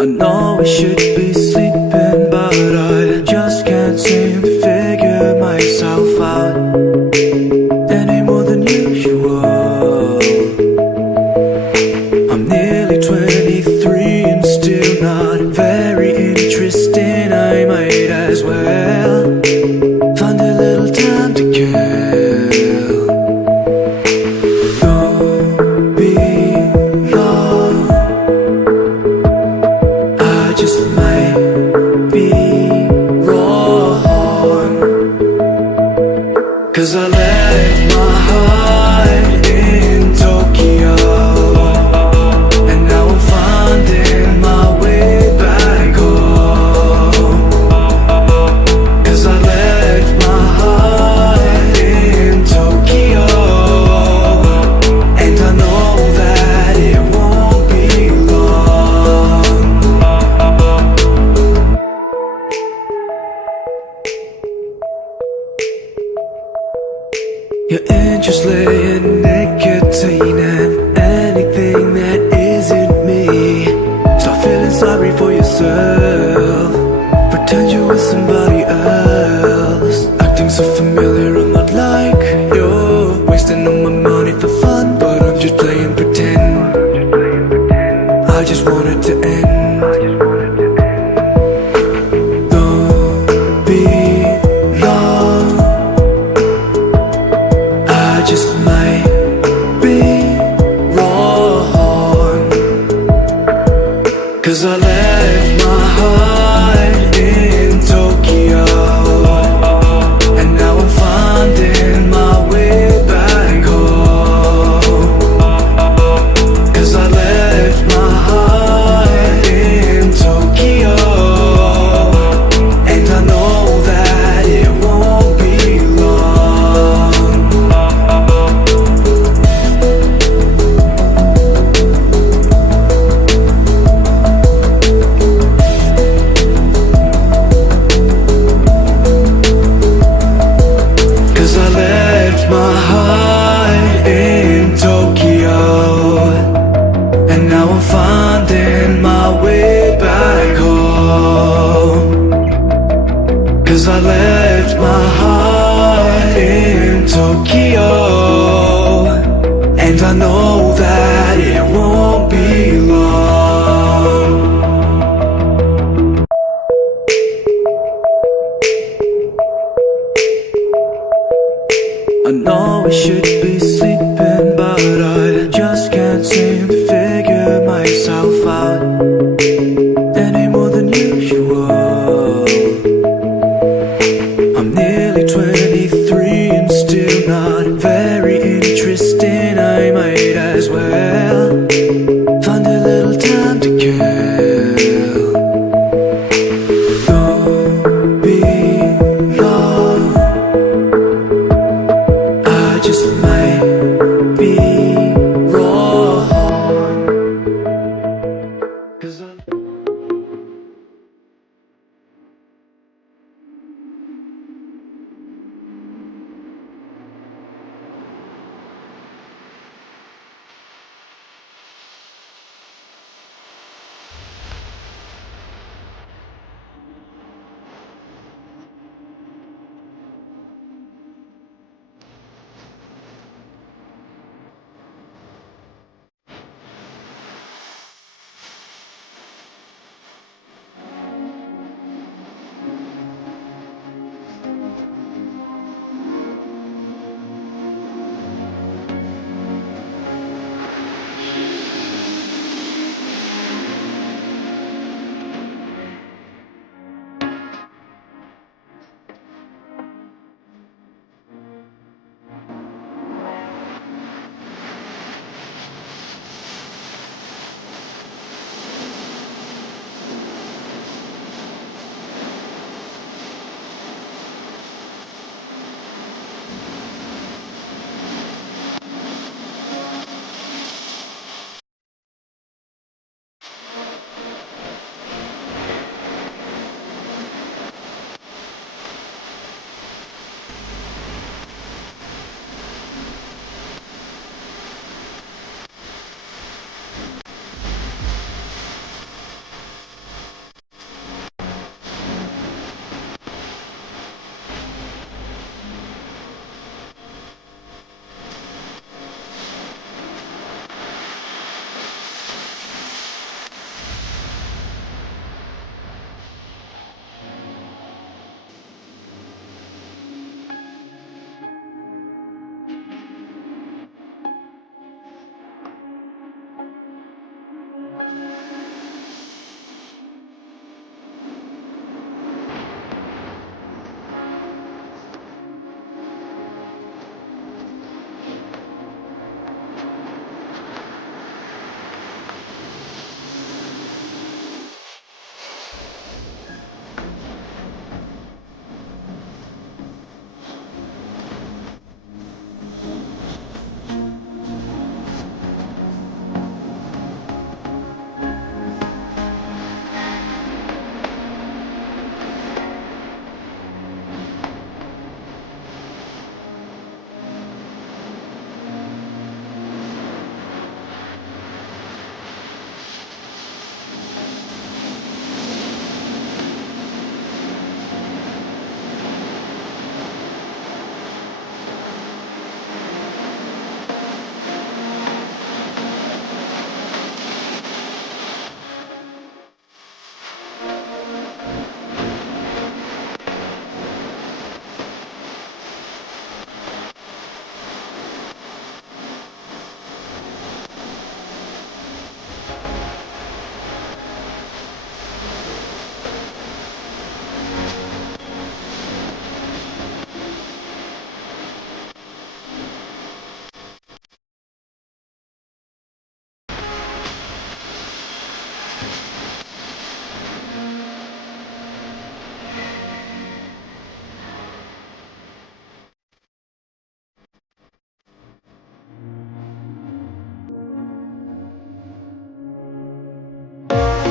I know I should be sleeping, but I just can't seem to figure myself out any more than usual. I'm nearly 23 and still not very interesting. I might as well find a little time to kill. Don't be long, I just might be wrong, 'cause I left my heart in Tokyo, and now I'm finding my way back home. 'Cause I left my heart in Tokyo, and I know that it won't be long. Your interest laying nicotine and anything that isn't me. Start feeling sorry for yourself, pretend you're with somebody else, acting so familiar. I'm not like you, wasting all my money for fun, but I'm just playing pretend. I just want it to end. Don't be long, I just might be wrong, 'cause I left my heart in Tokyo, and now I'm finding my way back home. 'Cause I left my heart in Tokyo, and I know that it won't be long. Cause I left my heart in Tokyo, and now I'm finding my way back home. 'Cause I left my heart in Tokyo, and I know that it won't be long. I know I should be sleeping, but I just can't seem to figure myself out any more than usual. I'm nearly 23 and still not very interesting. I might as well find a little time to kill. Don't be long, I just might be wrong, 'cause I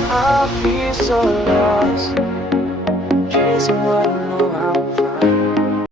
I feel so lost, chasing what I know I'm fine.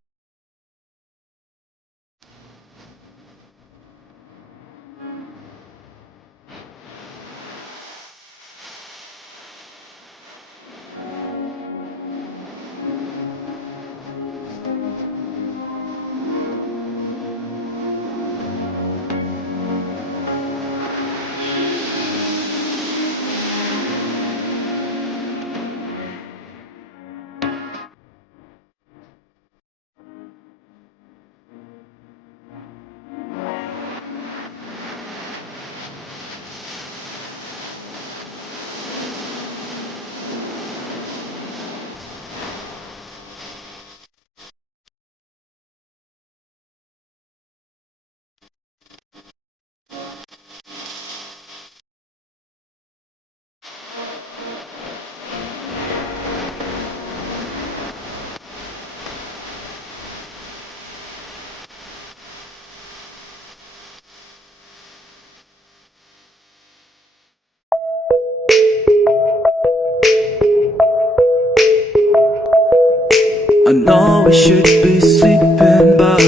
I know we should be sleeping, but